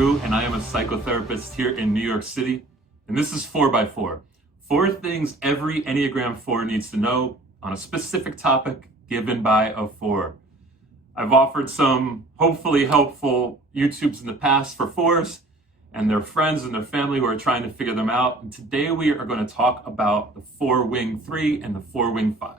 Drew, and I am a psychotherapist here in New York City. And this is 4x4. 4 things every Enneagram 4 needs to know on a specific topic given by a 4. I've offered some hopefully helpful YouTubes in the past for 4s and their friends and their family who are trying to figure them out. And today we are going to talk about the 4-wing 3 and the 4-wing 5.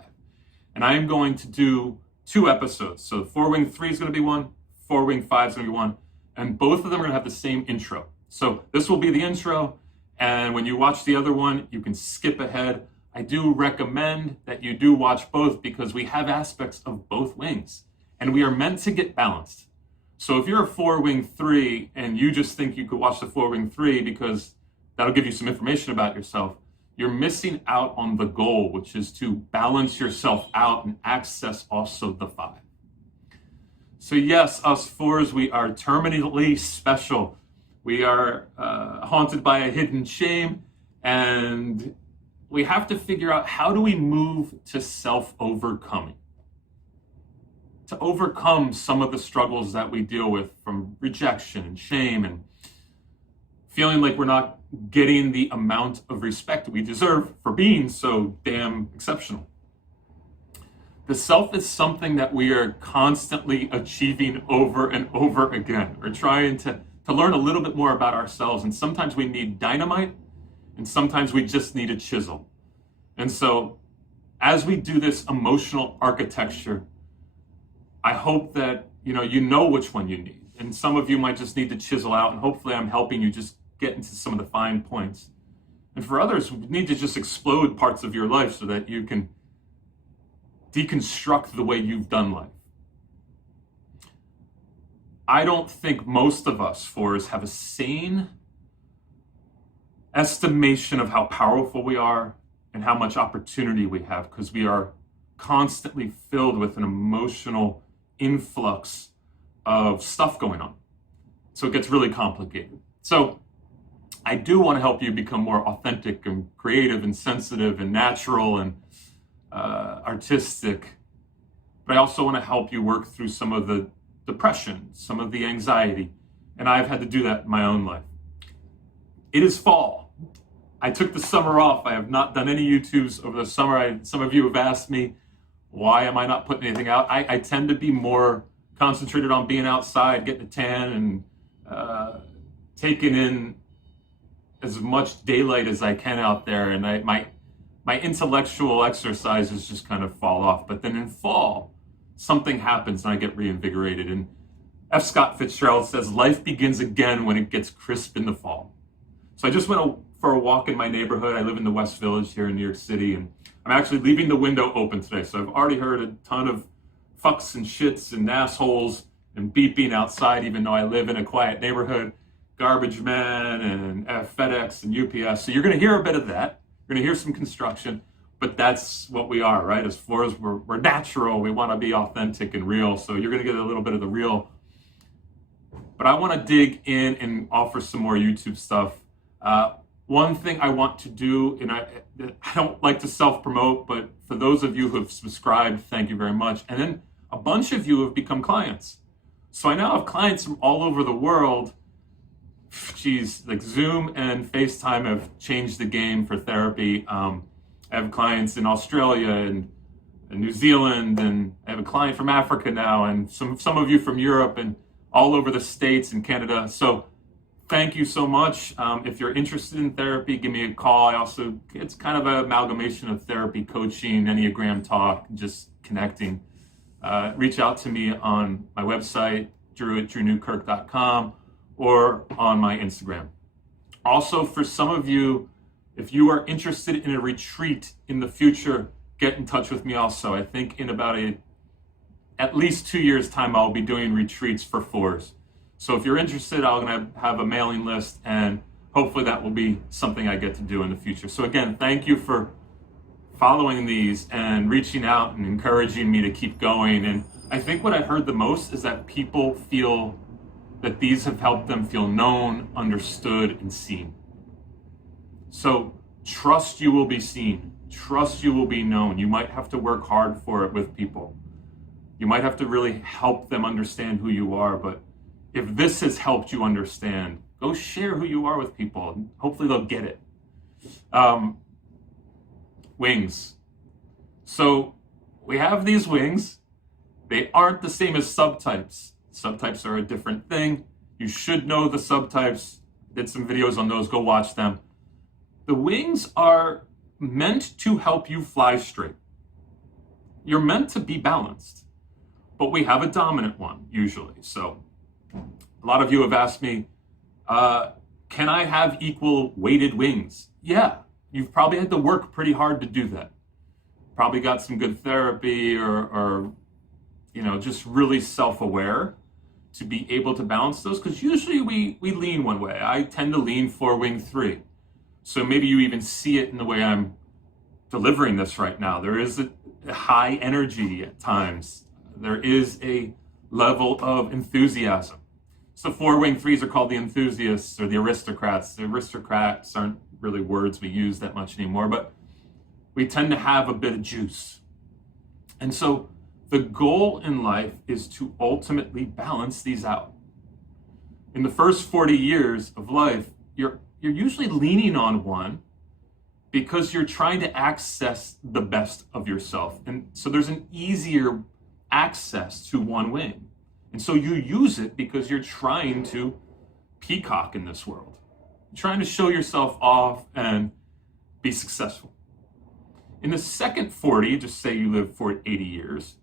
And I am going to do 2 episodes. So the 4-wing 3 is going to be one, 4-wing 5 is going to be one, and both of them are going to have the same intro. So this will be the intro, and when you watch the other one, you can skip ahead. I do recommend that you do watch both because we have aspects of both wings, and we are meant to get balanced. So if you're a 4-wing 3 and you just think you could watch the 4-wing 3 because that'll give you some information about yourself, you're missing out on the goal, which is to balance yourself out and access also the 5. So yes, us 4s, we are terminally special. We are haunted by a hidden shame, and we have to figure out, how do we move to self-overcoming? To overcome some of the struggles that we deal with from rejection and shame and feeling like we're not getting the amount of respect we deserve for being so damn exceptional. The self is something that we are constantly achieving over and over again. We're trying to learn a little bit more about ourselves, and sometimes we need dynamite, and sometimes we just need a chisel. And so, as we do this emotional architecture, I hope that you know which one you need. And some of you might just need to chisel out, and hopefully I'm helping you just get into some of the fine points. And for others, we need to just explode parts of your life so that you can deconstruct the way you've done life. I don't think most of us 4s have a sane estimation of how powerful we are and how much opportunity we have, because we are constantly filled with an emotional influx of stuff going on. So it gets really complicated. So I do want to help you become more authentic and creative and sensitive and natural and artistic, but I also want to help you work through some of the depression, some of the anxiety, and I've had to do that in my own life. It is fall. I took the summer off. I have not done any YouTubes over the summer. Some of you have asked me, why am I not putting anything out? I tend to be more concentrated on being outside, getting a tan, and taking in as much daylight as I can out there, and my intellectual exercises just kind of fall off. But then in fall, something happens and I get reinvigorated. And F. Scott Fitzgerald says, life begins again when it gets crisp in the fall. So I just went for a walk in my neighborhood. I live in the West Village here in New York City, and I'm actually leaving the window open today. So I've already heard a ton of fucks and shits and assholes and beeping outside, even though I live in a quiet neighborhood. Garbage man and FedEx and UPS. So you're going to hear a bit of that. You're going to hear some construction, but that's what we are, right? As 4s, we're natural. We want to be authentic and real. So you're going to get a little bit of the real. But I want to dig in and offer some more YouTube stuff. One thing I want to do, and I don't like to self-promote, but for those of you who have subscribed, thank you very much. And then a bunch of you have become clients. So I now have clients from all over the world. Geez, like Zoom and FaceTime have changed the game for therapy. I have clients in Australia and New Zealand, and I have a client from Africa now, and some of you from Europe and all over the States and Canada. So thank you so much. If you're interested in therapy, give me a call. It's kind of an amalgamation of therapy, coaching, Enneagram talk, just connecting. Reach out to me on my website, drew@drewnewkirk.com, or on my Instagram. Also, for some of you, if you are interested in a retreat in the future, get in touch with me also. I think in about at least 2 years' time, I'll be doing retreats for 4s. So if you're interested, I'm gonna have a mailing list, and hopefully that will be something I get to do in the future. So again, thank you for following these and reaching out and encouraging me to keep going. And I think what I heard the most is that people feel that these have helped them feel known, understood, and seen. So trust you will be seen. Trust you will be known. You might have to work hard for it with people. You might have to really help them understand who you are, but If this has helped you understand, go share who you are with people. Hopefully they'll get it. Wings. So we have these wings. They aren't the same as subtypes. Subtypes are a different thing. You should know the subtypes. Did some videos on those. Go watch them. The wings are meant to help you fly straight. You're meant to be balanced. But we have a dominant one, usually. So a lot of you have asked me, can I have equal weighted wings? Yeah, you've probably had to work pretty hard to do that. Probably got some good therapy or just really self-aware to be able to balance those, because usually we lean one way. I tend to lean 4 wing 3. So maybe you even see it in the way I'm delivering this right now. There is a high energy at times. There is a level of enthusiasm. So 4 wing 3s are called the enthusiasts or the aristocrats. The aristocrats aren't really words we use that much anymore, but we tend to have a bit of juice. And so the goal in life is to ultimately balance these out. In the first 40 years of life, you're usually leaning on one because you're trying to access the best of yourself. And so there's an easier access to one wing. And so you use it because you're trying to peacock in this world. You're trying to show yourself off and be successful. In the second 40, just say you live for 80 years,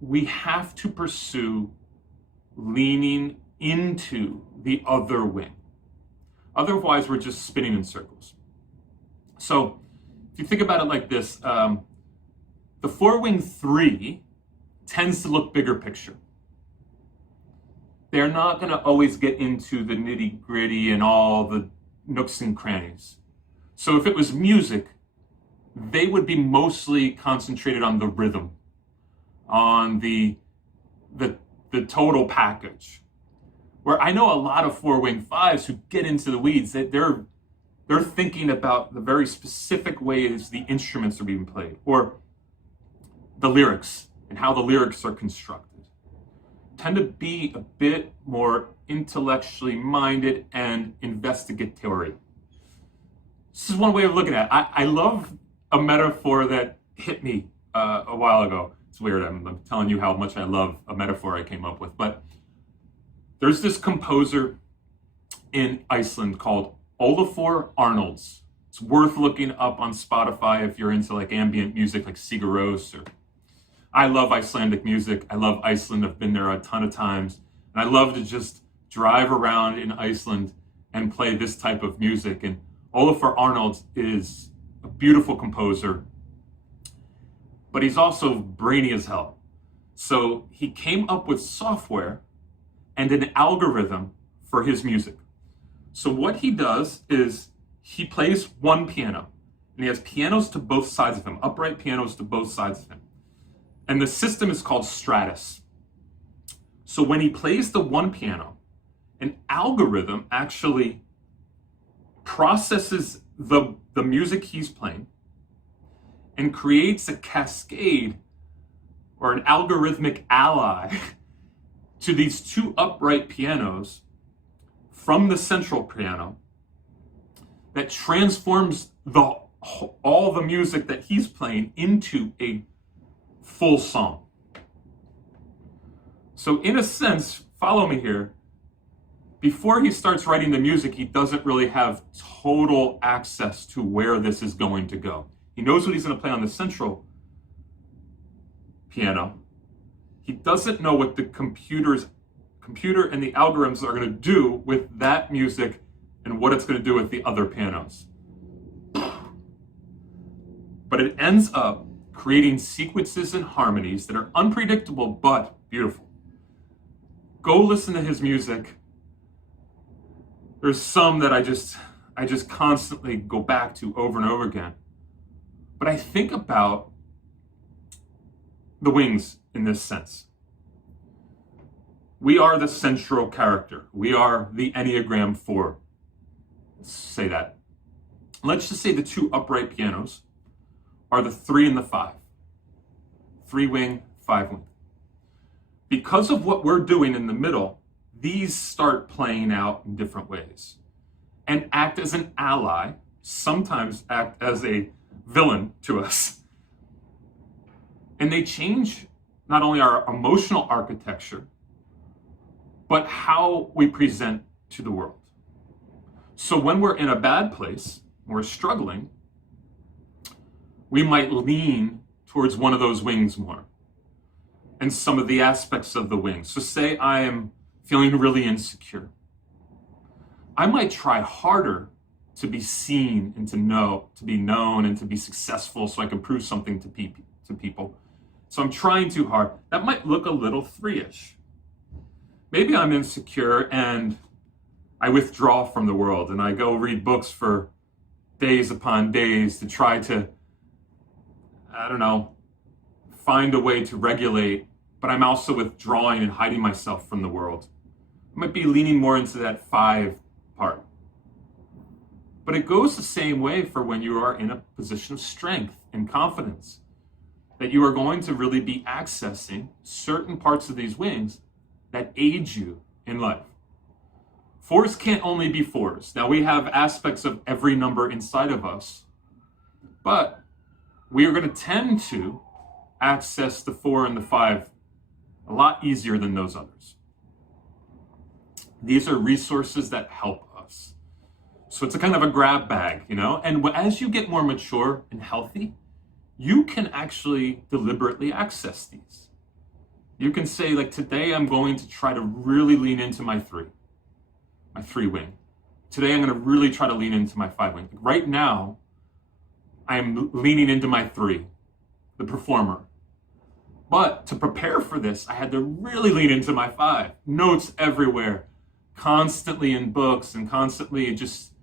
we have to pursue leaning into the other wing. Otherwise, we're just spinning in circles. So if you think about it like this, the 4 wing 3 tends to look bigger picture. They're not going to always get into the nitty gritty and all the nooks and crannies. So if it was music, they would be mostly concentrated on the rhythm, on the total package. Where I know a lot of 4 wing 5s who get into the weeds, they're thinking about the very specific ways the instruments are being played, or the lyrics and how the lyrics are constructed. Tend to be a bit more intellectually minded and investigatory. This is one way of looking at it. I love a metaphor that hit me a while ago. It's weird, I'm telling you how much I love a metaphor I came up with, but there's this composer in Iceland called Ólafur Arnalds. It's worth looking up on Spotify if you're into like ambient music like Sigur Rós. I love Icelandic music. I love Iceland. I've been there a ton of times. And I love to just drive around in Iceland and play this type of music. And Ólafur Arnalds is a beautiful composer, but he's also brainy as hell. So he came up with software and an algorithm for his music. So what he does is he plays one piano, and he has pianos to both sides of him, upright pianos to both sides of him. And the system is called Stratus. So when he plays the one piano, an algorithm actually processes the music he's playing and creates a cascade or an algorithmic ally to these 2 upright pianos from the central piano that transforms all the music that he's playing into a full song. So in a sense, follow me here, before he starts writing the music, he doesn't really have total access to where this is going to go. He knows what he's going to play on the central piano. He doesn't know what the computer and the algorithms are going to do with that music and what it's going to do with the other pianos. But it ends up creating sequences and harmonies that are unpredictable but beautiful. Go listen to his music. There's some that I just constantly go back to over and over again. But I think about the wings in this sense. We are the central character. We are the Enneagram 4. Let's say that. Let's just say the 2 upright pianos are the 3 and the 5. 3 wing, 5 wing. because of what we're doing in the middle, these start playing out in different ways and act as an ally, sometimes act as a villain to us. And they change not only our emotional architecture, but how we present to the world. So when we're in a bad place, we're struggling, we might lean towards one of those wings more and some of the aspects of the wings. So say I am feeling really insecure. I might try harder to be seen and to be known and to be successful so I can prove something to people. So I'm trying too hard. That might look a little 3-ish. Maybe I'm insecure and I withdraw from the world and I go read books for days upon days to try to, find a way to regulate, but I'm also withdrawing and hiding myself from the world. I might be leaning more into that 5 part. But it goes the same way for when you are in a position of strength and confidence, that you are going to really be accessing certain parts of these wings that aid you in life. 4s can't only be 4s. Now we have aspects of every number inside of us, but we are going to tend to access the 4 and the 5 a lot easier than those others. These are resources that help us. So it's a kind of a grab bag, and as you get more mature and healthy, you can actually deliberately access these. You can say, like, today I'm going to try to really lean into my 3 wing. Today I'm going to really try to lean into my 5 wing. Right now, I'm leaning into my 3, the performer. But to prepare for this, I had to really lean into my 5. Notes everywhere, constantly in books and constantly just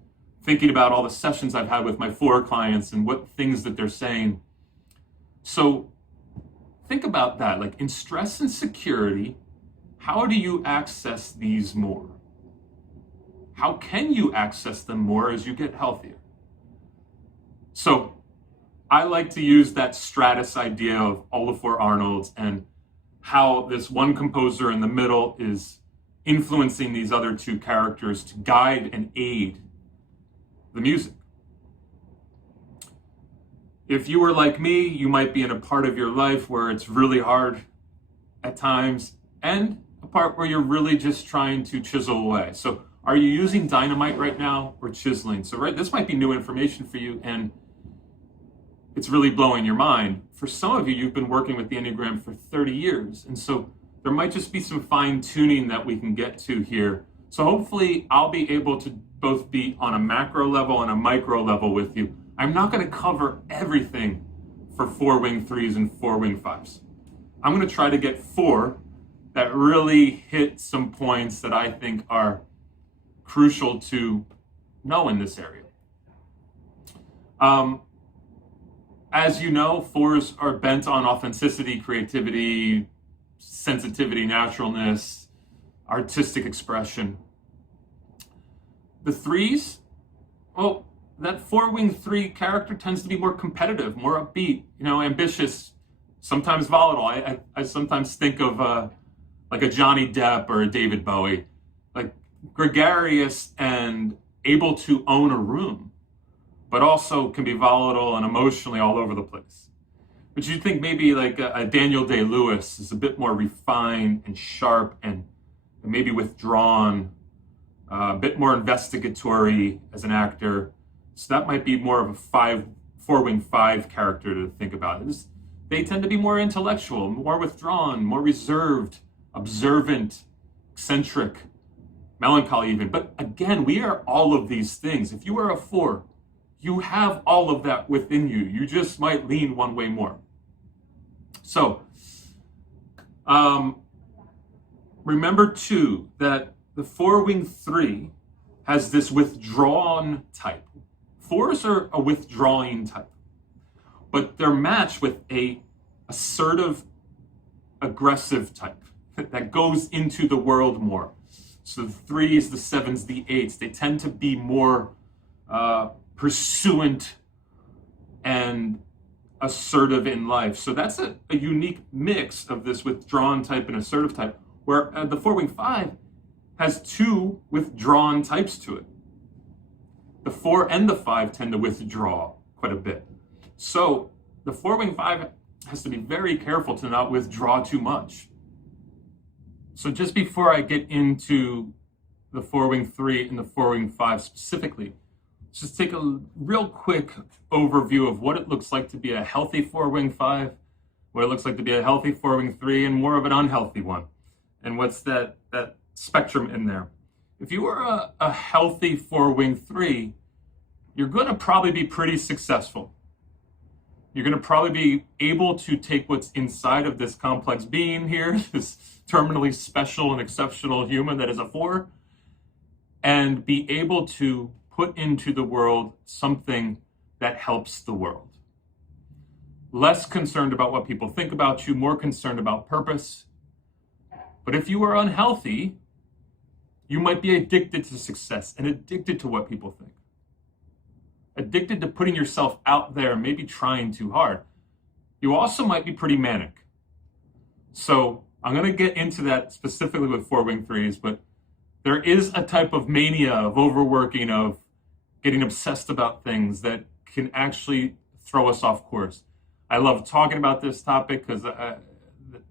thinking about all the sessions I've had with my 4 clients and what things that they're saying. So think about that. Like in stress and security, how do you access these more? How can you access them more as you get healthier? So I like to use that stratus idea of Olafur Arnold's and how this one composer in the middle is influencing these other 2 characters to guide and aid the music. If you were like me, you might be in a part of your life where it's really hard at times and a part where you're really just trying to chisel away. So are you using dynamite right now or chiseling? So this might be new information for you and it's really blowing your mind. For some of you, you've been working with the Enneagram for 30 years. And so there might just be some fine tuning that we can get to here. So hopefully I'll be able to both be on a macro level and a micro level with you. I'm not going to cover everything for 4-wing 3s and 4-wing 5s. I'm going to try to get 4 that really hit some points that I think are crucial to know in this area. As you know, 4s are bent on authenticity, creativity, sensitivity, naturalness, artistic expression. The 3s, well, that 4-wing 3 character tends to be more competitive, more upbeat, ambitious, sometimes volatile. I sometimes think of like a Johnny Depp or a David Bowie, like gregarious and able to own a room, but also can be volatile and emotionally all over the place. But you think maybe like a Daniel Day-Lewis is a bit more refined and sharp and maybe withdrawn, a bit more investigatory as an actor. So that might be more of a 4-wing 5 character to think about. They tend to be more intellectual, more withdrawn, more reserved, observant, eccentric, melancholy even. But again, we are all of these things. If you are a 4, you have all of that within you. You just might lean one way more. So remember too that the 4-wing 3 has this withdrawn type. 4s are a withdrawing type, but they're matched with a assertive, aggressive type that goes into the world more. So the 3s, the 7s, the 8s, they tend to be more pursuant and assertive in life. So that's a unique mix of this withdrawn type and assertive type, where the 4-wing-5 has two withdrawn types to it. The 4 and the 5 tend to withdraw quite a bit. So the 4-wing-5 has to be very careful to not withdraw too much. So just before I get into the 4-wing-3 and the 4-wing-5 specifically, let's just take a real quick overview of what it looks like to be a healthy 4-wing-5, what it looks like to be a healthy 4-wing-3, and more of an unhealthy one. And what's that spectrum in there. If you are a healthy 4-wing-3, you're going to probably be pretty successful. You're going to probably be able to take what's inside of this complex being here, this terminally special and exceptional human that is a 4, and be able to put into the world something that helps the world. Less concerned about what people think about you, more concerned about purpose. But if you are unhealthy, you might be addicted to success and addicted to what people think. Addicted to putting yourself out there, maybe trying too hard. You also might be pretty manic. So I'm going to get into that specifically with 4-wing-3s, but there is a type of mania, of overworking, of getting obsessed about things that can actually throw us off course. I love talking about this topic because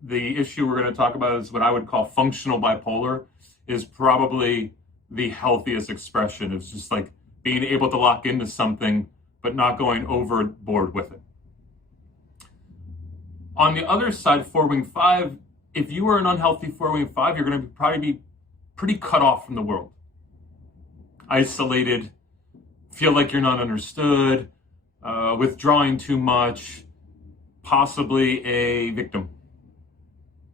the issue we're going to talk about is what I would call functional bipolar, is probably the healthiest expression. It's just like being able to lock into something, but not going overboard with it. On the other side, 4-wing-5, if you are an unhealthy 4-wing-5, you're going to probably be pretty cut off from the world. Isolated, feel like you're not understood, withdrawing too much, possibly a victim.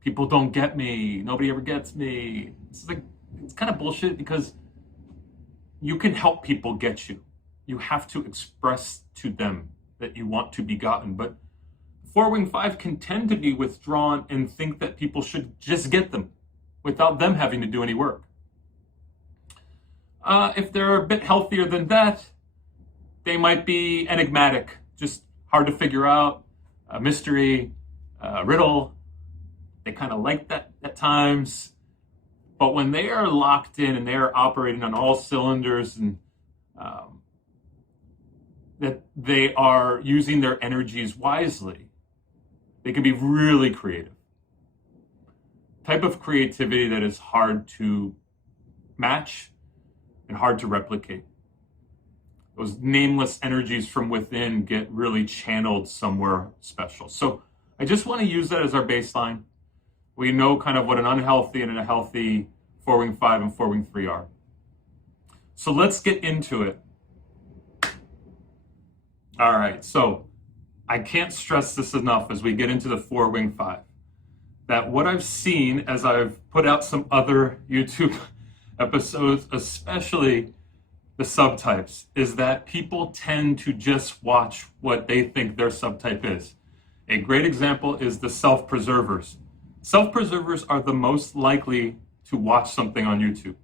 People don't get me. Nobody ever gets me. It's kind of bullshit because you can help people get you. You have to express to them that you want to be gotten. But 4-wing-5 can tend to be withdrawn and think that people should just get them without them having to do any work. If they're a bit healthier than that, they might be enigmatic, just hard to figure out, a mystery, a riddle. They kind of like that at times. But when they are locked in and they are operating on all cylinders and that they are using their energies wisely, they can be really creative. Type of creativity that is hard to match and hard to replicate. Those nameless energies from within get really channeled somewhere special. So I just want to use that as our baseline. We know kind of what an unhealthy and a healthy 4-wing-5 and 4-wing-3 are. So let's get into it. All right, so I can't stress this enough as we get into the 4-wing-5, that what I've seen as I've put out some other YouTube episodes, especially the subtypes, is that people tend to just watch what they think their subtype is. A great example is the self-preservers. Self-preservers are the most likely to watch something on YouTube.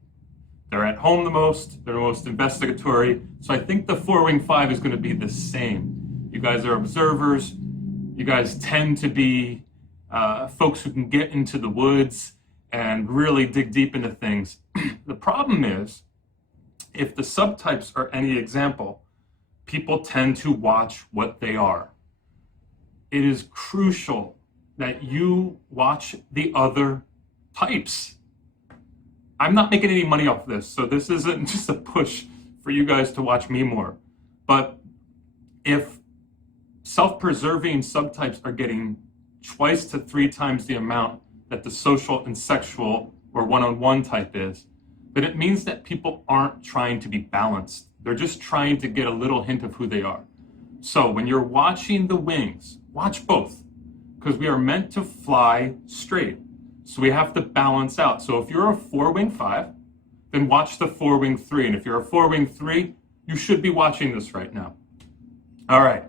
They're at home the most, they're the most investigatory. So I think the 4-wing-5 is going to be the same. You guys are observers. You guys tend to be folks who can get into the woods and really dig deep into things. The problem is, if the subtypes are any example, people tend to watch what they are. It is crucial that you watch the other types. I'm not making any money off this, so this isn't just a push for you guys to watch me more. But if self-preserving subtypes are getting twice to 3 times the amount that the social and sexual or one-on-one type is, then it means that people aren't trying to be balanced. They're just trying to get a little hint of who they are. So when you're watching the wings, watch both, because we are meant to fly straight. So we have to balance out. So if you're a 4-wing-5, then watch the 4-wing-3. And if you're a 4-wing-3, you should be watching this right now. All right.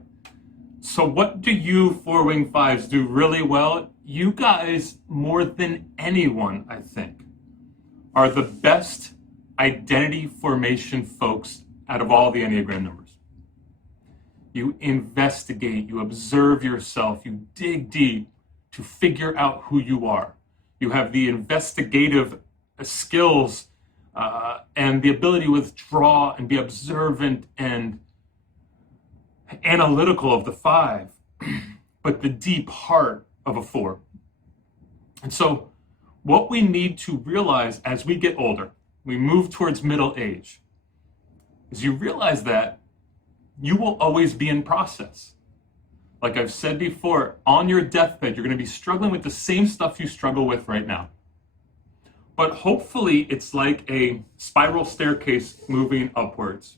So what do you 4-wing-5s do really well? You guys, more than anyone, I think, are the best identity formation folks out of all the Enneagram numbers. You investigate, you observe yourself, you dig deep to figure out who you are. You have the investigative skills and the ability to withdraw and be observant and analytical of the 5, but the deep heart of a 4. And so what we need to realize as we get older, we move towards middle age, is you realize that you will always be in process. Like I've said before, on your deathbed, you're going to be struggling with the same stuff you struggle with right now. But hopefully it's like a spiral staircase moving upwards.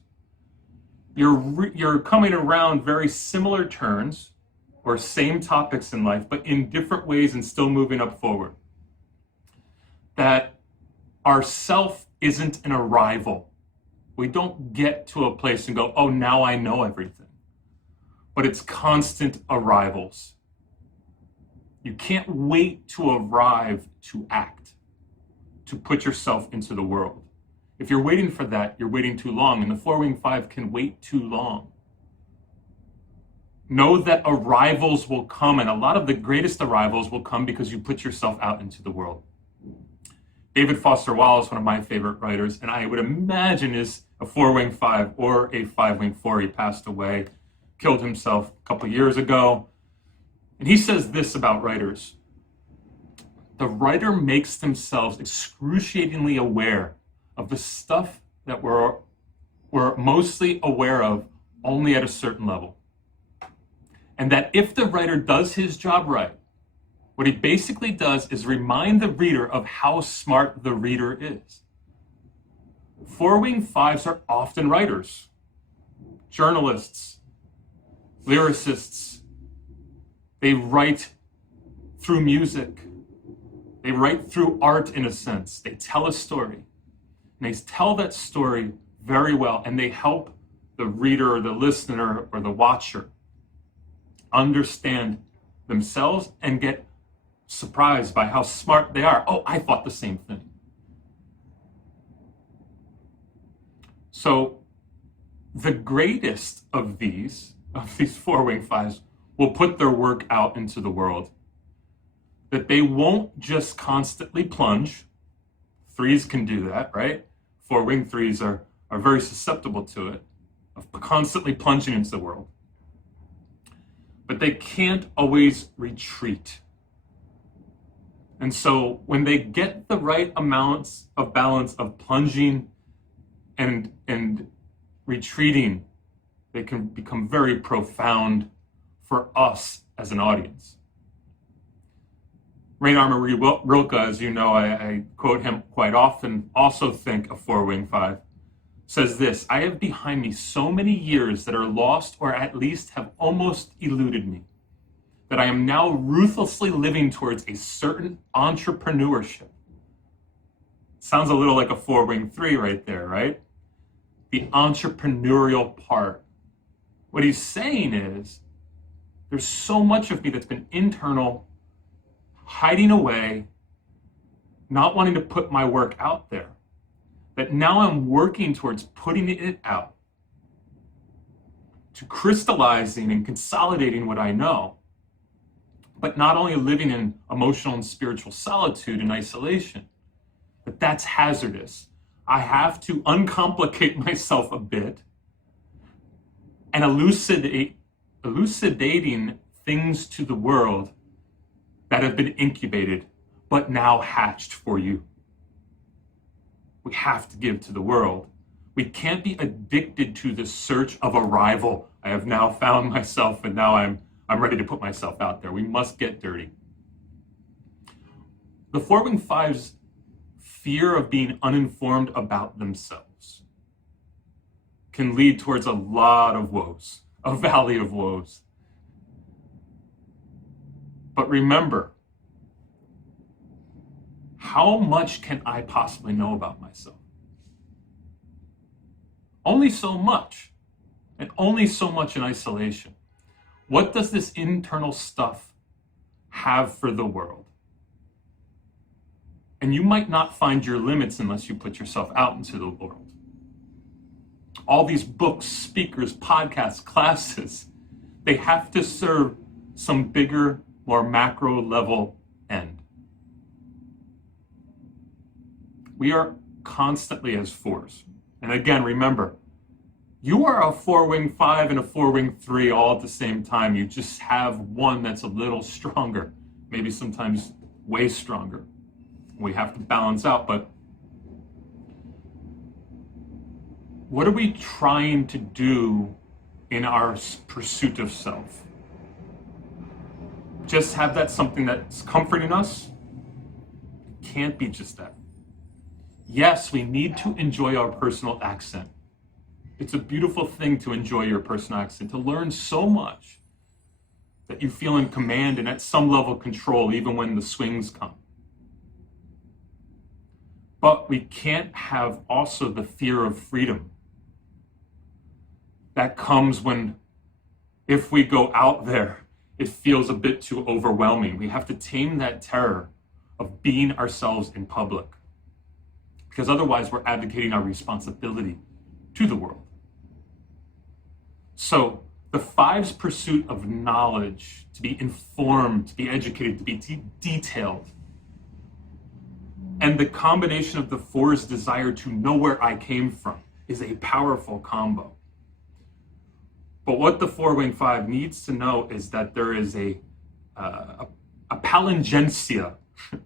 You're coming around very similar turns or same topics in life, but in different ways and still moving up forward. That our self isn't an arrival. We don't get to a place and go, oh, now I know everything. But it's constant arrivals. You can't wait to arrive to act, to put yourself into the world. If you're waiting for that, you're waiting too long, and the 4-wing 5 can wait too long. Know that arrivals will come, and a lot of the greatest arrivals will come because you put yourself out into the world. David Foster Wallace, one of my favorite writers, and I would imagine is a 4-wing 5 or a 5-wing 4. He passed away, killed himself a couple years ago. And he says this about writers. The writer makes themselves excruciatingly aware of the stuff that we're mostly aware of only at a certain level. And that if the writer does his job right, what he basically does is remind the reader of how smart the reader is. 4-wing 5s are often writers, journalists, lyricists. They write through music. They write through art in a sense. They tell a story. And they tell that story very well, and they help the reader or the listener or the watcher understand themselves and get surprised by how smart they are. Oh, I thought the same thing. So the greatest of these 4-wing 5s will put their work out into the world. That they won't just constantly plunge. 3s can do that, right? 4-wing 3s are very susceptible to it, of constantly plunging into the world. But they can't always retreat. And so when they get the right amounts of balance of plunging and retreating, they can become very profound for us as an audience. Rainer Marie Rilke, as you know, I quote him quite often, also think a 4-wing 5, says this: I have behind me so many years that are lost or at least have almost eluded me, that I am now ruthlessly living towards a certain entrepreneurship. Sounds a little like a 4-wing 3 right there, right? The entrepreneurial part. What he's saying is, there's so much of me that's been internal, hiding away, not wanting to put my work out there, that now I'm working towards putting it out, to crystallizing and consolidating what I know, but not only living in emotional and spiritual solitude and isolation, but that's hazardous. I have to uncomplicate myself a bit and elucidating things to the world that have been incubated, but now hatched for you. We have to give to the world. We can't be addicted to the search of a rival. I have now found myself, and now I'm ready to put myself out there. We must get dirty. The 4-wing 5's fear of being uninformed about themselves can lead towards a lot of woes, a valley of woes. But remember, how much can I possibly know about myself? Only so much, and only so much in isolation. What does this internal stuff have for the world? And you might not find your limits unless you put yourself out into the world. all these books, speakers, podcasts, classes, they have to serve some bigger, more macro level end. We are constantly as fours. And again, remember, you are a 4-wing 5 and a 4-wing 3 all at the same time. You just have one that's a little stronger, maybe sometimes way stronger. We have to balance out, but what are we trying to do in our pursuit of self? Just have that something that's comforting us? It can't be just that. Yes, we need to enjoy our personal accent. It's a beautiful thing to enjoy your personal accent, to learn so much that you feel in command and at some level control even when the swings come. But we can't have also the fear of freedom. That comes when, if we go out there, it feels a bit too overwhelming. We have to tame that terror of being ourselves in public, because otherwise we're abdicating our responsibility to the world. So the 5's pursuit of knowledge, to be informed, to be educated, to be detailed, and the combination of the 4's desire to know where I came from is a powerful combo. But what the 4-wing 5 needs to know is that there is a palingencia. Let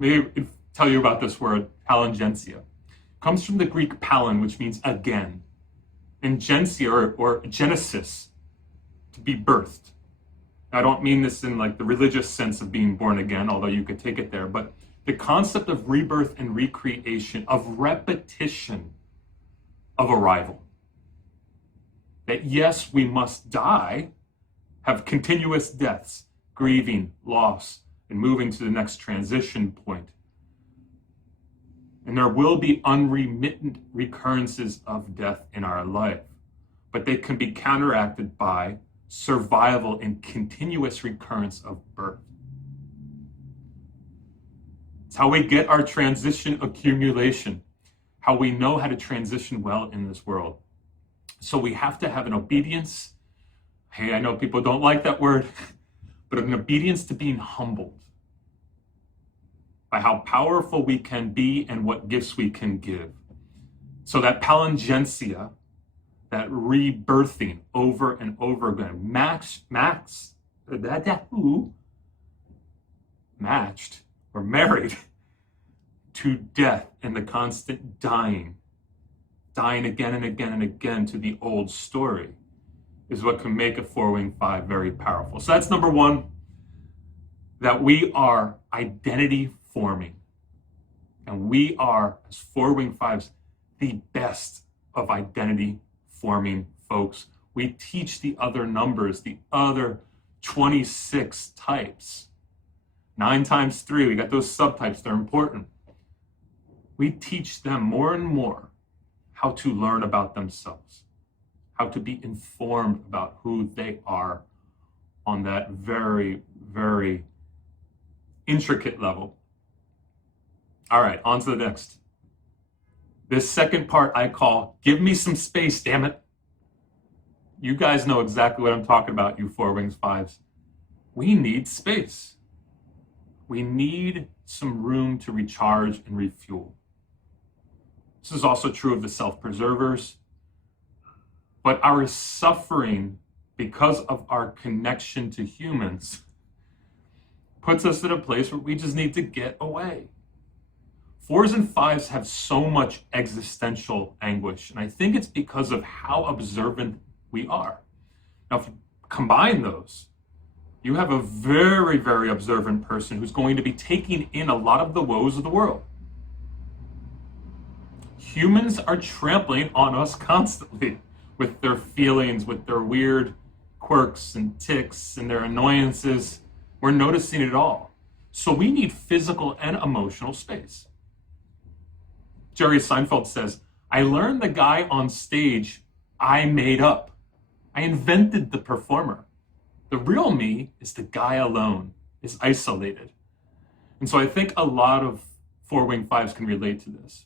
me tell you about this word, palingencia. It comes from the Greek palin, which means again, and gensia or genesis, to be birthed. I don't mean this in like the religious sense of being born again, although you could take it there, but the concept of rebirth and recreation, of repetition of arrival. That yes, we must die, have continuous deaths, grieving, loss, and moving to the next transition point. And there will be unremittent recurrences of death in our life, but they can be counteracted by survival and continuous recurrence of birth. It's how we get our transition accumulation, how we know how to transition well in this world. So we have to have an obedience. Hey, I know people don't like that word, but an obedience to being humbled by how powerful we can be and what gifts we can give. So that palingencia, that rebirthing over and over again, matched or married to death and the constant dying again and again and again to the old story, is what can make a 4-wing 5 very powerful. So that's number 1, that we are identity forming. And we are, as 4-wing 5s, the best of identity forming folks. We teach the other numbers, the other 26 types. 9 times 3, we got those subtypes, they're important. We teach them more and more how to learn about themselves, how to be informed about who they are on that very, very intricate level. All right, on to the next. This second part I call, give me some space, damn it. You guys know exactly what I'm talking about, you 4-wings 5s. We need space. We need some room to recharge and refuel. This is also true of the self-preservers. But our suffering, because of our connection to humans, puts us in a place where we just need to get away. 4s and 5s have so much existential anguish, and I think it's because of how observant we are. Now, if you combine those, you have a very, very observant person who's going to be taking in a lot of the woes of the world. Humans are trampling on us constantly with their feelings, with their weird quirks and tics and their annoyances. We're noticing it all. So we need physical and emotional space. Jerry Seinfeld says, I learned the guy on stage I made up. I invented the performer. The real me is the guy alone, is isolated. And so I think a lot of 4-wing 5s can relate to this.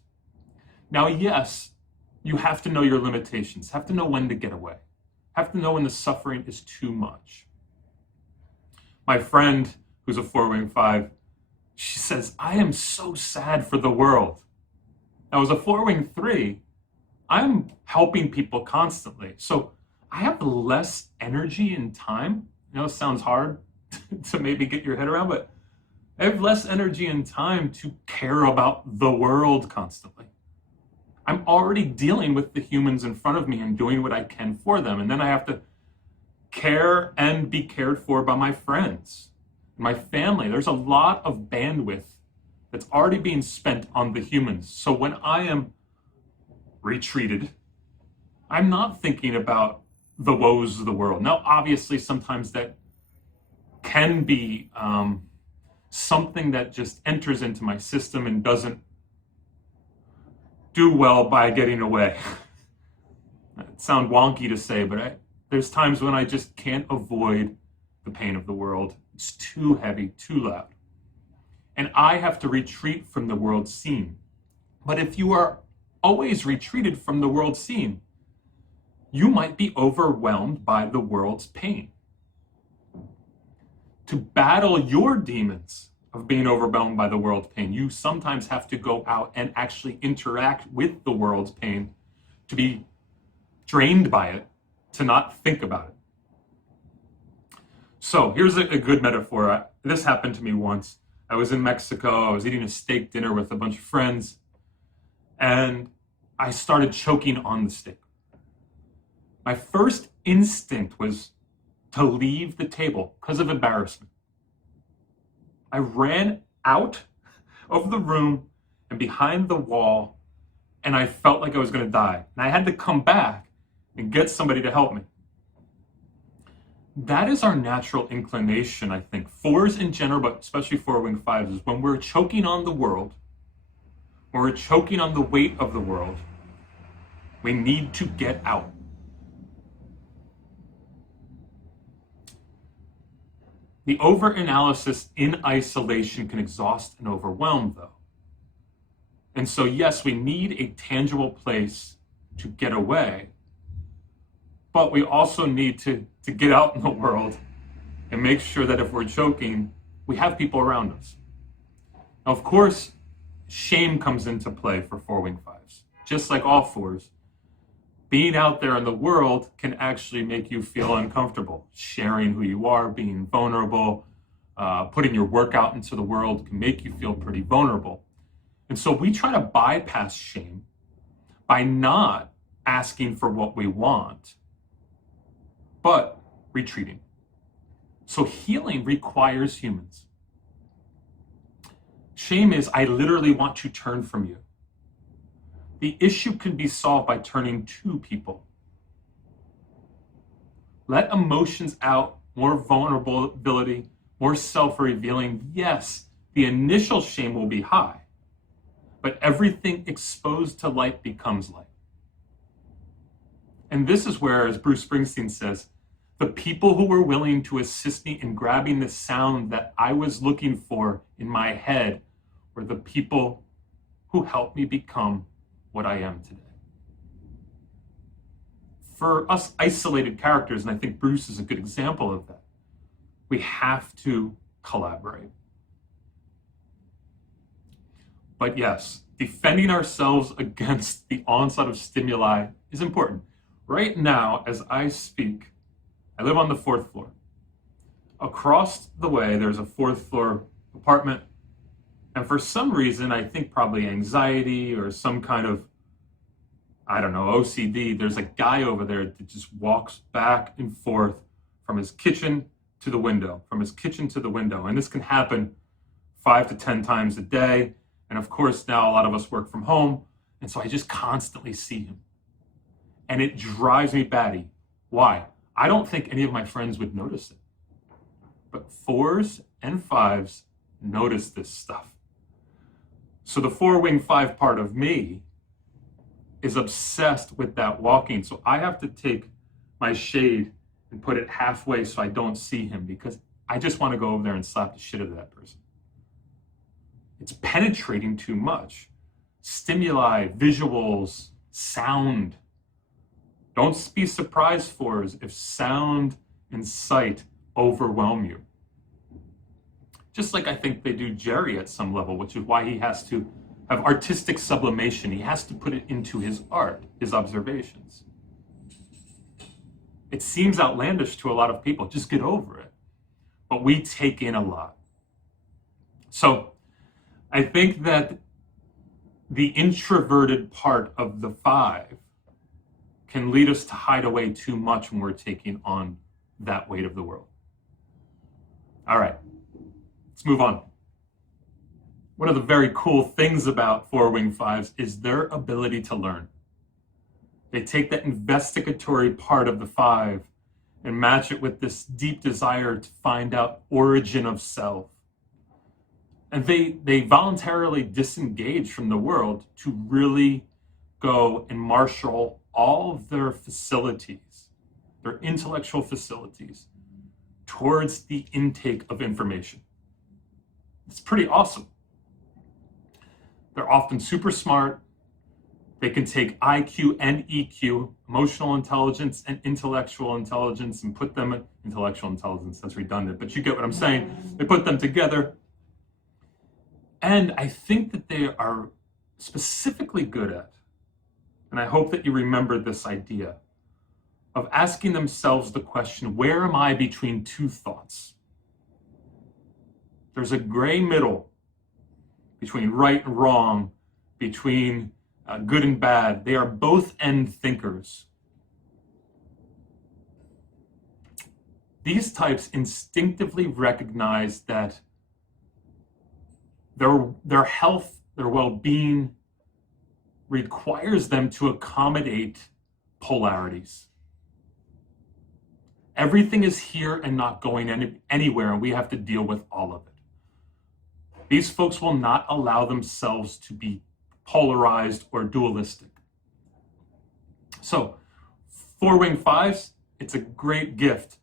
Now, yes, You have to know your limitations, have to know when to get away, have to know when the suffering is too much. My friend, who's a 4-wing 5, she says, I am so sad for the world. Now, as a 4-wing 3, I'm helping people constantly. So I have less energy and time. I know it sounds hard to maybe get your head around, but I have less energy and time to care about the world constantly. I'm already dealing with the humans in front of me and doing what I can for them. And then I have to care and be cared for by my friends, my family. There's a lot of bandwidth that's already being spent on the humans. So when I am retreated, I'm not thinking about the woes of the world. Now, obviously, sometimes that can be something that just enters into my system and doesn't do well by getting away. It sounds wonky to say, but there's times when I just can't avoid the pain of the world. It's too heavy, too loud. And I have to retreat from the world scene. But if you are always retreated from the world scene, you might be overwhelmed by the world's pain. To battle your demons of being overwhelmed by the world's pain, you sometimes have to go out and actually interact with the world's pain, to be drained by it, to not think about it. So here's a good metaphor. This happened to me once. I was in Mexico. I was eating a steak dinner with a bunch of friends, and I started choking on the steak. My first instinct was to leave the table because of embarrassment. I ran out of the room and behind the wall, and I felt like I was going to die. And I had to come back and get somebody to help me. That is our natural inclination, I think. 4s in general, but especially 4-wing 5s, is when we're choking on the world, when we're choking on the weight of the world, we need to get out. The overanalysis in isolation can exhaust and overwhelm, though. And so, yes, we need a tangible place to get away, but we also need to get out in the world and make sure that if we're choking, we have people around us. Now, of course, shame comes into play for 4-wing 5s. Just like all 4s, being out there in the world can actually make you feel uncomfortable. Sharing who you are, being vulnerable, putting your work out into the world can make you feel pretty vulnerable. And so we try to bypass shame by not asking for what we want, but retreating. So healing requires humans. Shame is, I literally want to turn from you. The issue can be solved by turning to people. Let emotions out, more vulnerability, more self-revealing. Yes, the initial shame will be high, but everything exposed to light becomes light. And this is where, as Bruce Springsteen says, the people who were willing to assist me in grabbing the sound that I was looking for in my head were the people who helped me become what I am today. For us isolated characters, and I think Bruce is a good example of that, we have to collaborate. But yes, defending ourselves against the onslaught of stimuli is important. Right now, as I speak, I live on the 4th floor. Across the way, there's a 4th floor apartment. And for some reason, I think probably anxiety or some kind of, I don't know, OCD, there's a guy over there that just walks back and forth from his kitchen to the window, from his kitchen to the window. And this can happen 5 to 10 times a day. And of course, now a lot of us work from home. And so I just constantly see him. And it drives me batty. Why? I don't think any of my friends would notice it. But 4s and 5s notice this stuff. So the 4-wing 5 part of me is obsessed with that walking. So I have to take my shade and put it halfway so I don't see him, because I just want to go over there and slap the shit out of that person. It's penetrating too much. Stimuli, visuals, sound. Don't be surprised if sound and sight overwhelm you. Just like I think they do Jerry at some level, which is why he has to have artistic sublimation. He has to put it into his art, his observations. It seems outlandish to a lot of people. Just get over it. But we take in a lot. So I think that the introverted part of the 5 can lead us to hide away too much when we're taking on that weight of the world. All right, let's move on. One of the very cool things about 4-wing 5s is their ability to learn. They take that investigatory part of the 5 and match it with this deep desire to find out origin of self. And they voluntarily disengage from the world to really go and marshal all of their facilities, their intellectual facilities, towards the intake of information. It's pretty awesome. They're often super smart. They can take IQ and EQ, emotional intelligence and intellectual intelligence, and put them, intellectual intelligence, that's redundant, but you get what I'm saying. They put them together. And I think that they are specifically good at, and I hope that you remember this idea, of asking themselves the question, where am I between two thoughts? There's a gray middle between right and wrong, between good and bad. They are both end thinkers. These types instinctively recognize that their health, their well-being requires them to accommodate polarities. Everything is here and not going anywhere, and we have to deal with all of it. These folks will not allow themselves to be polarized or dualistic. So 4-wing 5s, it's a great gift.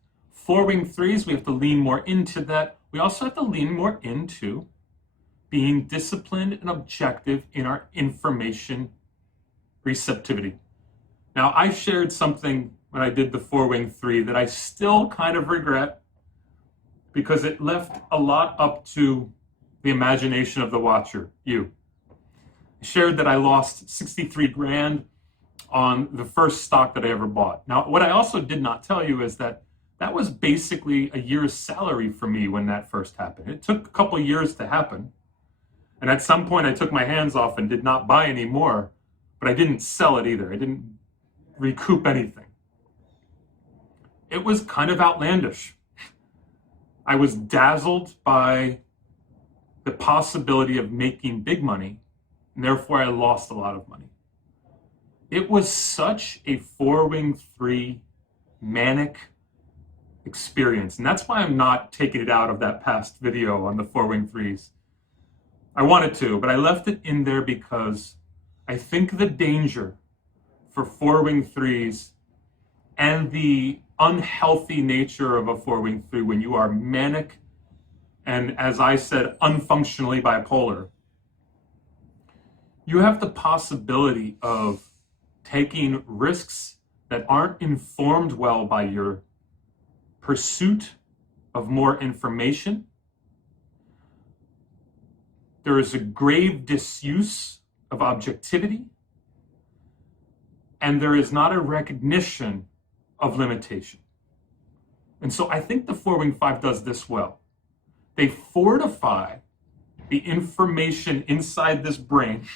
4-wing 3s, we have to lean more into that. We also have to lean more into being disciplined and objective in our information receptivity. Now, I shared something when I did the 4-wing 3 that I still kind of regret, because it left a lot up to the imagination of the watcher, you. I shared that I lost 63 grand on the first stock that I ever bought. Now, what I also did not tell you is that that was basically a year's salary for me when that first happened. It took a couple years to happen. And at some point I took my hands off and did not buy any more, but I didn't sell it either. I didn't recoup anything. It was kind of outlandish. I was dazzled by the possibility of making big money, and therefore I lost a lot of money. It was such a 4-wing 3 manic experience, and that's why I'm not taking it out of that past video on the 4-wing 3s. I wanted to, but I left it in there because I think the danger for 4-wing 3s and the unhealthy nature of a 4-wing 3 when you are manic and, as I said, unfunctionally bipolar, you have the possibility of taking risks that aren't informed well by your pursuit of more information. There is a grave disuse of objectivity, and there is not a recognition of limitation. And so I think the 4-wing 5 does this well. They fortify the information inside this brain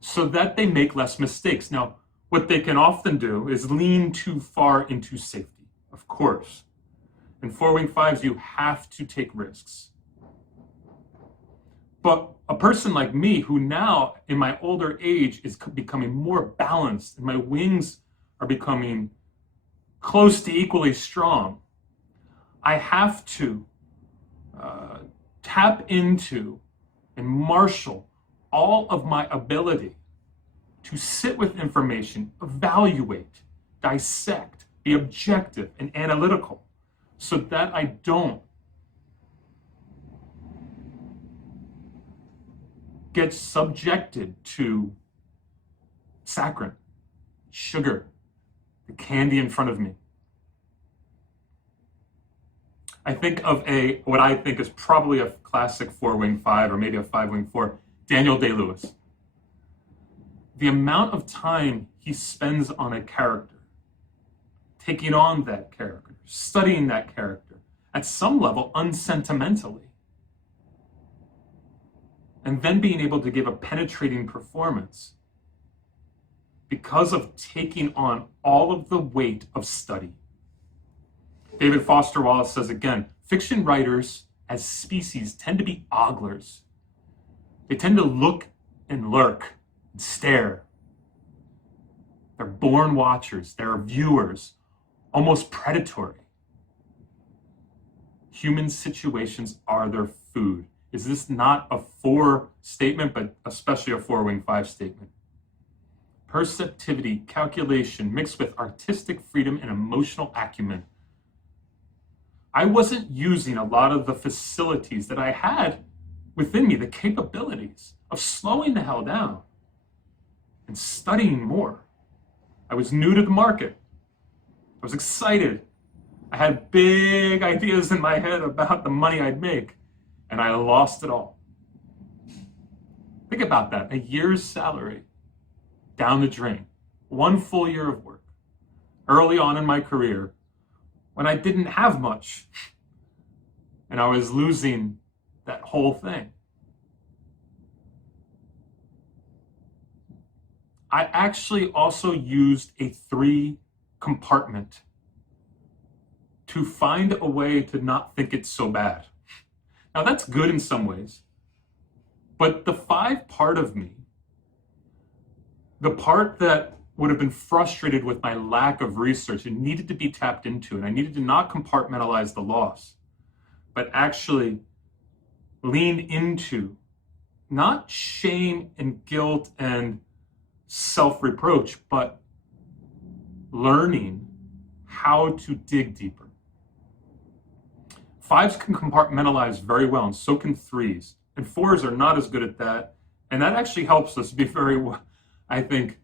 so that they make less mistakes. Now, what they can often do is lean too far into safety, of course. In 4-wing 5s, you have to take risks. But a person like me, who now in my older age is becoming more balanced and my wings are becoming close to equally strong, I have to tap into and marshal all of my ability to sit with information, evaluate, dissect, be objective and analytical, so that I don't get subjected to saccharin, sugar, the candy in front of me. I think of what I think is probably a classic 4-wing 5 or maybe a 5-wing 4, Daniel Day-Lewis. The amount of time he spends on a character, taking on that character, studying that character, at some level unsentimentally, and then being able to give a penetrating performance because of taking on all of the weight of study. David Foster Wallace says again, fiction writers as species tend to be oglers. They tend to look and lurk and stare. They're born watchers. They're viewers, almost predatory. Human situations are their food. Is this not a 4 statement, but especially a 4-wing 5 statement? Perceptivity, calculation, mixed with artistic freedom and emotional acumen. I wasn't using a lot of the facilities that I had within me, the capabilities of slowing the hell down and studying more. I was new to the market. I was excited. I had big ideas in my head about the money I'd make, and I lost it all. Think about that. A year's salary down the drain. 1 full year of work. Early on in my career, when I didn't have much, and I was losing that whole thing. I actually also used a 3 compartment to find a way to not think it's so bad. Now that's good in some ways, but the 5 part of me, the part that would have been frustrated with my lack of research and needed to be tapped into, and I needed to not compartmentalize the loss, but actually lean into not shame and guilt and self-reproach, but learning how to dig deeper. 5s can compartmentalize very well, and so can 3s. And 4s are not as good at that. And that actually helps us be very, I think,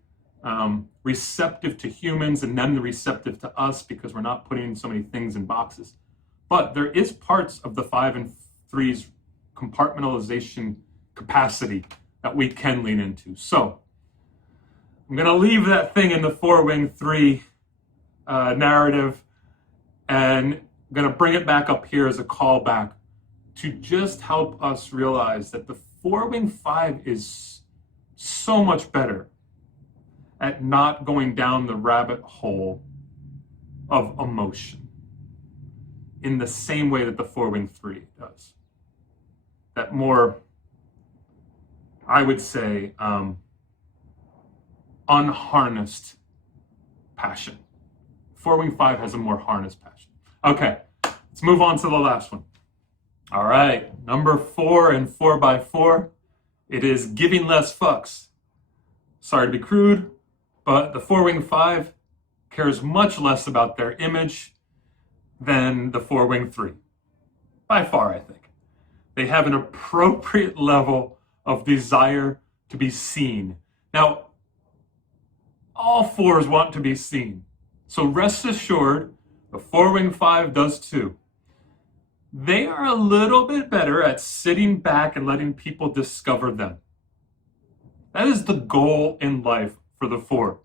receptive to humans and them receptive to us because we're not putting so many things in boxes. But there is parts of the 5 and 3's compartmentalization capacity that we can lean into. So I'm going to leave that thing in the 4-wing 3 narrative, and I'm going to bring it back up here as a callback to just help us realize that the 4-wing 5 is so much better at not going down the rabbit hole of emotion in the same way that the 4-wing 3 does. That more, I would say, unharnessed passion. 4-wing 5 has a more harnessed passion. Okay, let's move on to the last one. All right, number 4 and 4x4, it is giving less fucks. Sorry to be crude, but the 4-wing 5 cares much less about their image than the 4-wing 3. By far, I think. They have an appropriate level of desire to be seen. Now, all 4s want to be seen. So rest assured, the 4-wing 5 does too. They are a little bit better at sitting back and letting people discover them. That is the goal in life for the 4,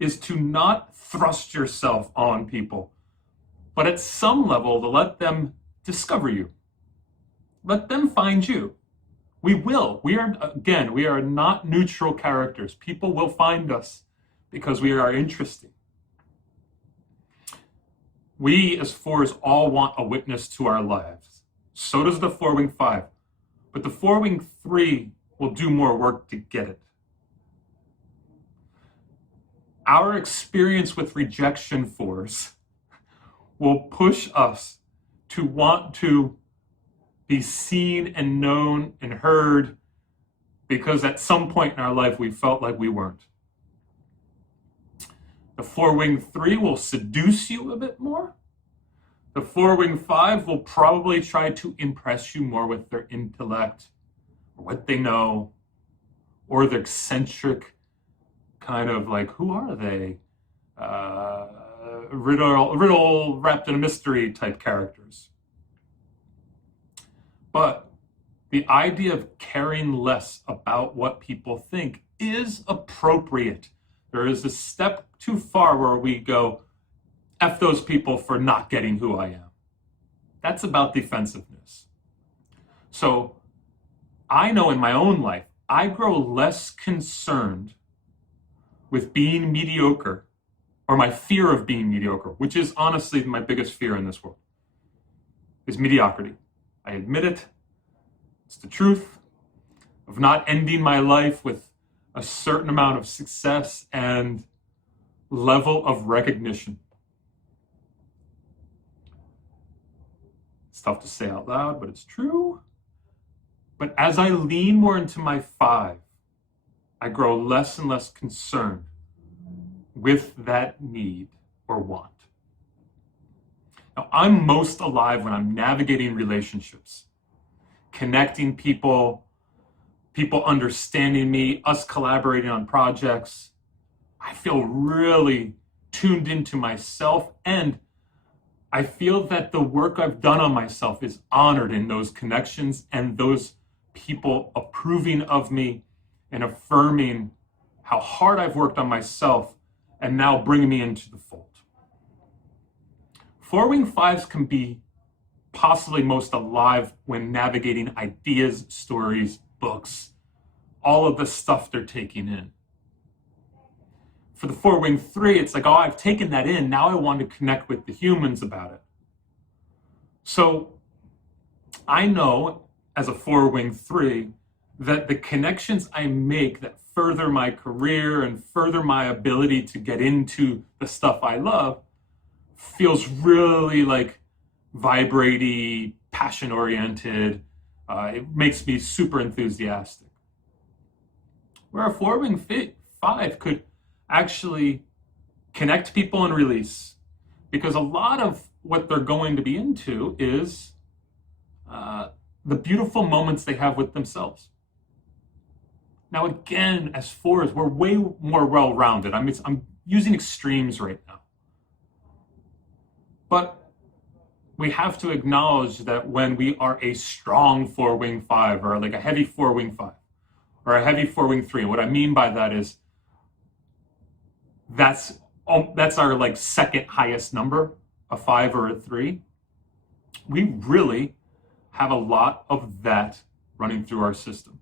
is to not thrust yourself on people, but at some level to let them discover you. Let them find you. We will. We are not neutral characters. People will find us because we are interesting. We as 4s all want a witness to our lives. So does the 4-wing 5. But the 4-wing 3 will do more work to get it. Our experience with rejection 4s will push us to want to be seen and known and heard because at some point in our life we felt like we weren't. The 4-wing 3 will seduce you a bit more. The 4-wing 5 will probably try to impress you more with their intellect, or what they know, or their eccentric kind of like, who are they? Riddle wrapped in a mystery type characters. But the idea of caring less about what people think is appropriate. There is a step too far where we go, F those people for not getting who I am. That's about defensiveness. So I know in my own life, I grow less concerned with being mediocre, or my fear of being mediocre, which is honestly my biggest fear in this world, is mediocrity. I admit it. It's the truth of not ending my life with a certain amount of success and level of recognition. It's tough to say out loud, but it's true. But as I lean more into my 5, I grow less and less concerned with that need or want. Now, I'm most alive when I'm navigating relationships, connecting people, people understanding me, us collaborating on projects. I feel really tuned into myself, and I feel that the work I've done on myself is honored in those connections and those people approving of me and affirming how hard I've worked on myself and now bringing me into the fold. 4-wing 5s can be possibly most alive when navigating ideas, stories, books, all of the stuff they're taking in. For the 4-wing 3, it's like, oh, I've taken that in. Now I want to connect with the humans about it. So I know as a 4-wing 3 that the connections I make that further my career and further my ability to get into the stuff I love feels really like vibrating, passion-oriented. It makes me super enthusiastic. Where a 4-wing 5 could actually connect people and release, because a lot of what they're going to be into is the beautiful moments they have with themselves. Now, again, as 4s, we're way more well-rounded. I'm using extremes right now. But we have to acknowledge that when we are a strong 4-wing 5, or like a heavy 4-wing 5, or a heavy 4-wing 3, and what I mean by that is that's our like second highest number, a 5 or a 3. We really have a lot of that running through our system.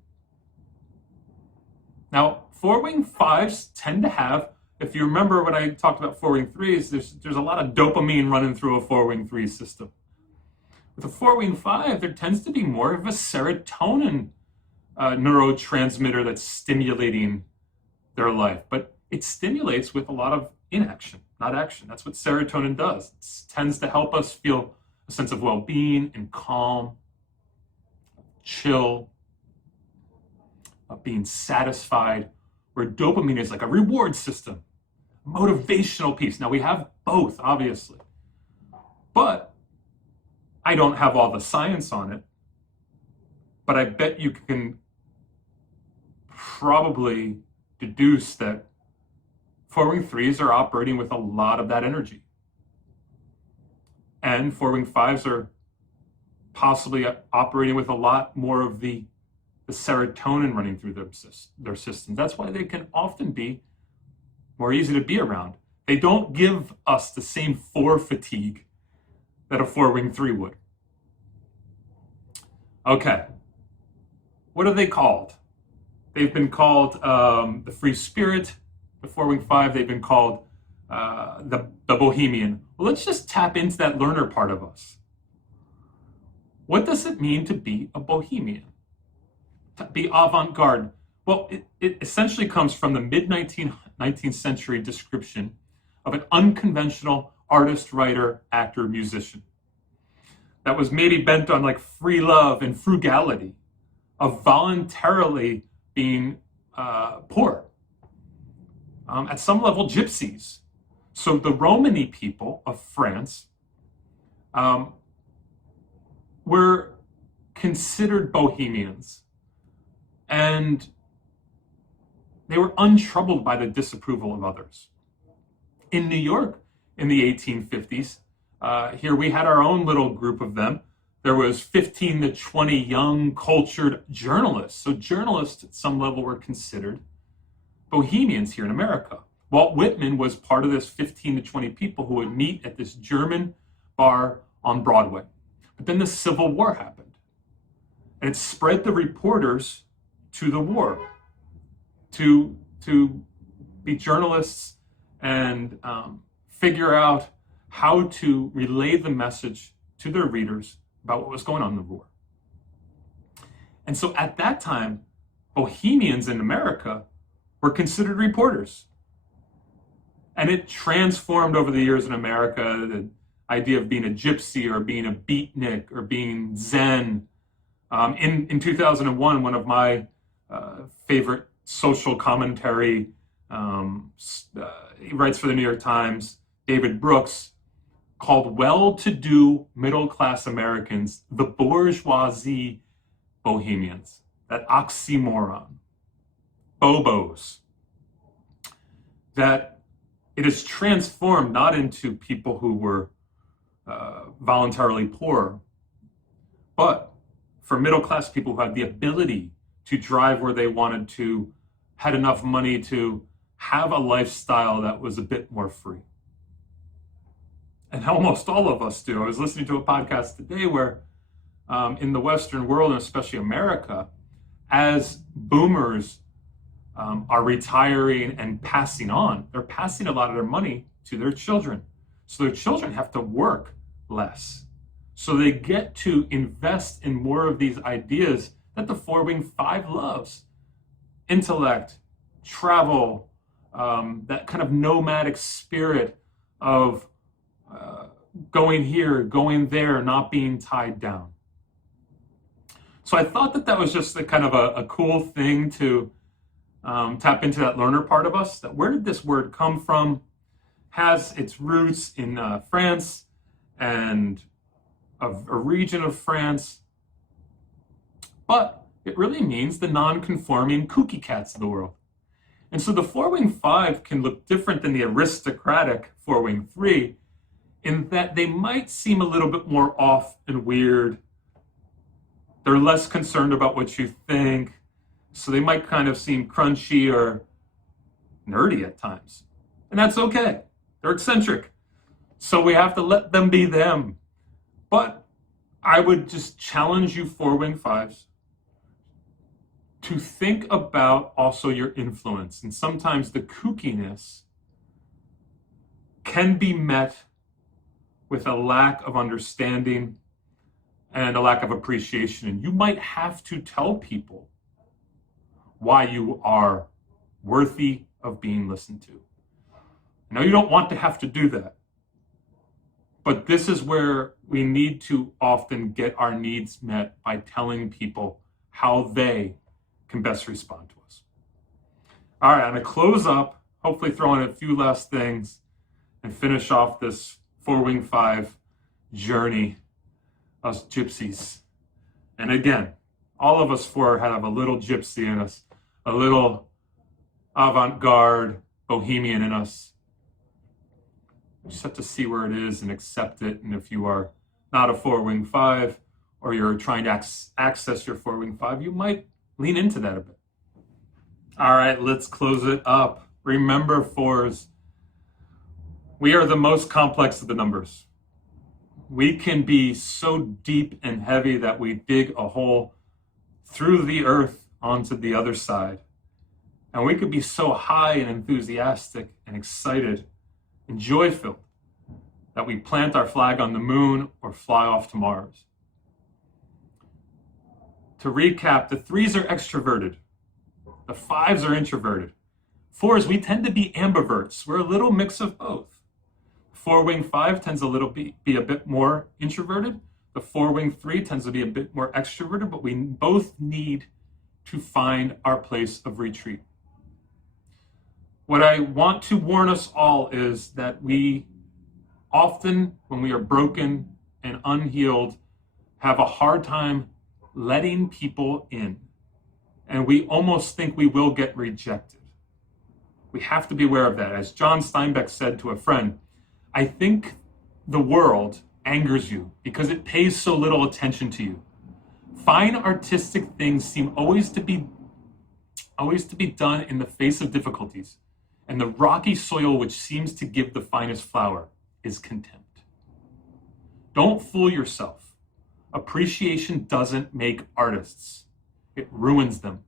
Now, 4-wing 5s tend to have, if you remember when I talked about 4-wing 3s, there's a lot of dopamine running through a 4-wing 3 system. With a 4-wing 5, there tends to be more of a serotonin neurotransmitter that's stimulating their life. But it stimulates with a lot of inaction, not action. That's what serotonin does. It tends to help us feel a sense of well-being and calm, chill, being satisfied, where dopamine is like a reward system, motivational piece. Now, we have both, obviously, but I don't have all the science on it, but I bet you can probably deduce that 4-wing 3s are operating with a lot of that energy. And 4-wing 5s are possibly operating with a lot more of the serotonin running through their systems. That's why they can often be more easy to be around. They don't give us the same 4 fatigue that a 4-wing 3 would. Okay, what are they called? They've been called the free spirit. The 4-wing 5, they've been called the bohemian. Well, let's just tap into that learner part of us. What does it mean to be a bohemian? To be avant-garde? Well, it essentially comes from the mid-19th century description of an unconventional artist, writer, actor, musician that was maybe bent on like free love and frugality, of voluntarily being poor. At some level, gypsies. So the Romany people of France were considered bohemians. And they were untroubled by the disapproval of others. In New York in the 1850s, here we had our own little group of them. There was 15 to 20 young, cultured journalists. So journalists at some level were considered bohemians here in America. Walt Whitman was part of this 15 to 20 people who would meet at this German bar on Broadway. But then the Civil War happened, and it spread the reporters to the war, to be journalists and figure out how to relay the message to their readers about what was going on in the war. And so at that time, bohemians in America were considered reporters. And it transformed over the years in America, the idea of being a gypsy or being a beatnik or being Zen. In 2001, one of my favorite social commentary, he writes for the New York Times, David Brooks, called well-to-do middle-class Americans the bourgeoisie bohemians. That oxymoron. Bobos. That it is transformed not into people who were voluntarily poor, but for middle-class people who had the ability to drive where they wanted to, had enough money to have a lifestyle that was a bit more free. And almost all of us do. I was listening to a podcast today where in the Western world, and especially America, as boomers are retiring and passing on, they're passing a lot of their money to their children. So their children have to work less. So they get to invest in more of these ideas that the 4-wing-5 loves. Intellect, travel, that kind of nomadic spirit of going here, going there, not being tied down. So I thought that was just a kind of a cool thing to tap into that learner part of us, that where did this word come from? Has its roots in France and a region of France, but it really means the non-conforming kooky cats of the world. And so the 4-wing-5 can look different than the aristocratic 4-wing-3 in that they might seem a little bit more off and weird. They're less concerned about what you think, so they might kind of seem crunchy or nerdy at times. And that's okay. They're eccentric. So we have to let them be them. But I would just challenge you 4-wing-5s to think about also your influence. And sometimes the kookiness can be met with a lack of understanding and a lack of appreciation. And you might have to tell people why you are worthy of being listened to. Now, you don't want to have to do that. But this is where we need to often get our needs met by telling people how they can best respond to us. All right, I'm going to close up, hopefully throw in a few last things, and finish off this 4-wing-5 journey, us gypsies. And again, all of us 4 have a little gypsy in us, a little avant-garde bohemian in us. You just have to see where it is and accept it. And if you are not a 4-wing-5 or you're trying to access your 4-wing-5, you might lean into that a bit. All right, let's close it up. Remember, 4s, we are the most complex of the numbers. We can be so deep and heavy that we dig a hole through the earth onto the other side. And we could be so high and enthusiastic and excited and joy-filled that we plant our flag on the moon or fly off to Mars. To recap, the 3s are extroverted. The 5s are introverted. 4s, we tend to be ambiverts. We're a little mix of both. 4-wing-5 tends be a bit more introverted. The 4-wing-3 tends to be a bit more extroverted, but we both need to find our place of retreat. What I want to warn us all is that we often, when we are broken and unhealed, have a hard time letting people in. And we almost think we will get rejected. We have to be aware of that. As John Steinbeck said to a friend, I think the world angers you because it pays so little attention to you. Fine artistic things seem always to be done in the face of difficulties, and the rocky soil which seems to give the finest flower is contempt. Don't fool yourself. Appreciation doesn't make artists. It ruins them.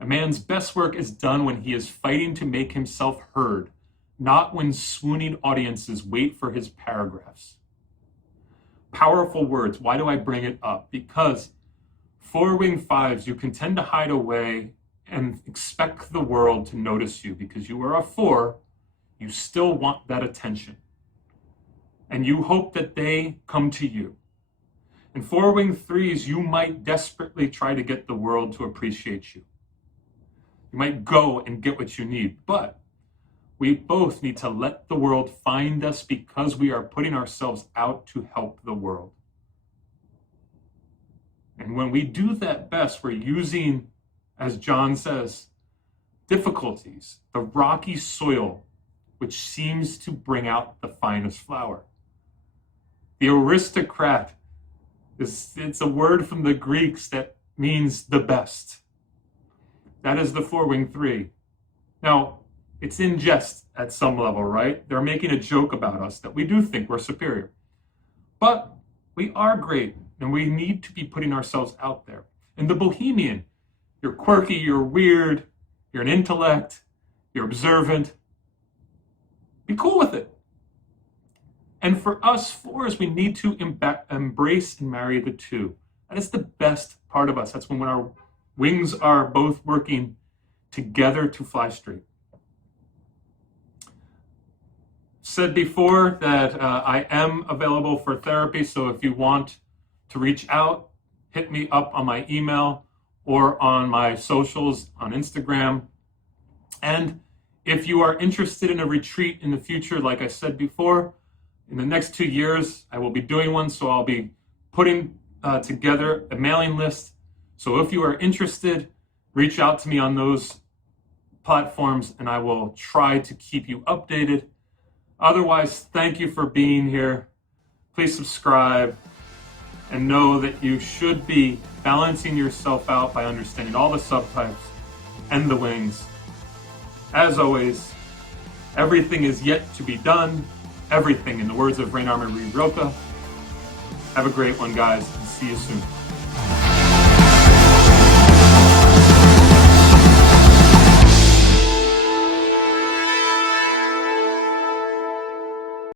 A man's best work is done when he is fighting to make himself heard, not when swooning audiences wait for his paragraphs. Powerful words. Why do I bring it up? Because 4-wing 5s, you can tend to hide away and expect the world to notice you because you are a 4. You still want that attention. And you hope that they come to you. In 4-wing 3s, you might desperately try to get the world to appreciate you. You might go and get what you need, but we both need to let the world find us because we are putting ourselves out to help the world. And when we do that best, we're using, as John says, difficulties, the rocky soil, which seems to bring out the finest flower. The aristocrat, it's a word from the Greeks that means the best. That is the 4-wing 3. Now, it's in jest at some level, right? They're making a joke about us that we do think we're superior. But we are great, and we need to be putting ourselves out there. And the bohemian, you're quirky, you're weird, you're an intellect, you're observant. Be cool with it. And for us 4s, we need to embrace and marry the 2. That is the best part of us. That's when our wings are both working together to fly straight. Said before that I am available for therapy, so if you want to reach out, hit me up on my email or on my socials on Instagram. And if you are interested in a retreat in the future, like I said before, in the next 2 years, I will be doing one, so I'll be putting together a mailing list. So if you are interested, reach out to me on those platforms and I will try to keep you updated. Otherwise, thank you for being here. Please subscribe and know that you should be balancing yourself out by understanding all the subtypes and the wings. As always, everything is yet to be done. Everything, in the words of Rain Armory Roca. Have a great one, guys, and see you soon.